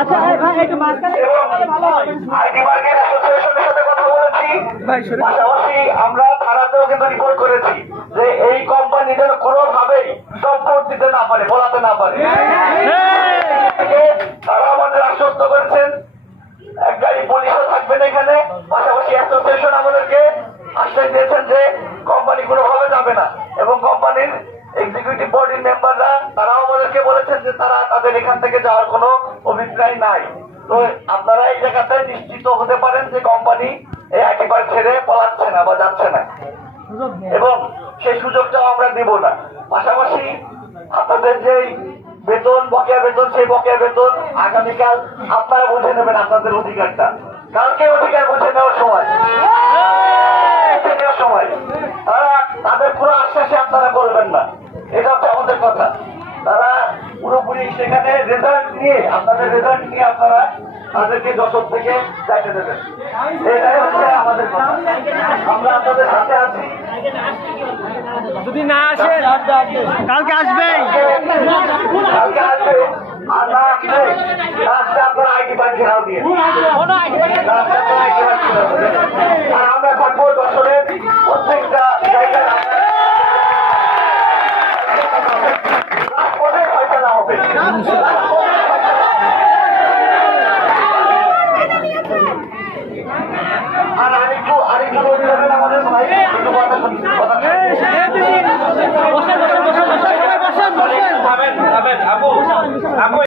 আচ্ছা ভাই একটু মাঝখানে ভালো হয়। আইটি মার্কেট অ্যাসোসিয়েশনের সাথে কথা বলেছি, পাশাপাশি আমরা থানাতেও কিন্তু রিপোর্ট করেছি যে এই কোম্পানি যেন কোনোভাবেই সম্পদ দিতে না পারে, বলাতে না পারে। তারা আমাদের আশ্বস্ত করেছেন এক গাড়ি পুলিশও থাকবেন এখানে, পাশাপাশি অ্যাসোসিয়েশন আমাদেরকে আশ্বাস দিয়েছেন যে কোম্পানি কোনোভাবে যাবে না, এবং কোম্পানির এক্সিকিউটিভ বডির মেম্বাররা তারাও আমাদেরকে বলেছেন যে তারা তাদের এখান থেকে যাওয়ার কোনো অভিপ্রায় নাই। তো আপনারা এই জায়গাটায় নিশ্চিত হতে পারেন যে কোম্পানি এই আইটি পার্ক ছেড়ে পলাচ্ছে না বা যাচ্ছে না, এবং সেই সুযোগটাও আমরা দিব না। পাশাপাশি আপনাদের যেই বেতন, বকেয়া বেতন, সেই বকেয়া বেতন আগামীকাল আপনারা বুঝে নেবেন আপনাদের অধিকারটা। কালকে অধিকার বুঝে নেওয়ার সময় তারা তাদের পুরো আশ্বাসে আপনারা বলবেন না, এটা হচ্ছে আমাদের কথা। তারা পুরোপুরি সেখানে রেজাল্ট নিয়ে, আপনাদের রেজাল্ট নিয়ে আপনারা তাদেরকে যশোর থেকে যাইতে দেবেন, এটাই হচ্ছে আমাদের কথা। আমরা আপনাদের সাথে আছি। যদি না আসে কালকে আসবে। কালকে আসবে, আর না আসলে আজকে আপনারা আইটি পার্ক ঘেরাও দিয়ে, আর আমরা থাকবো যশোরে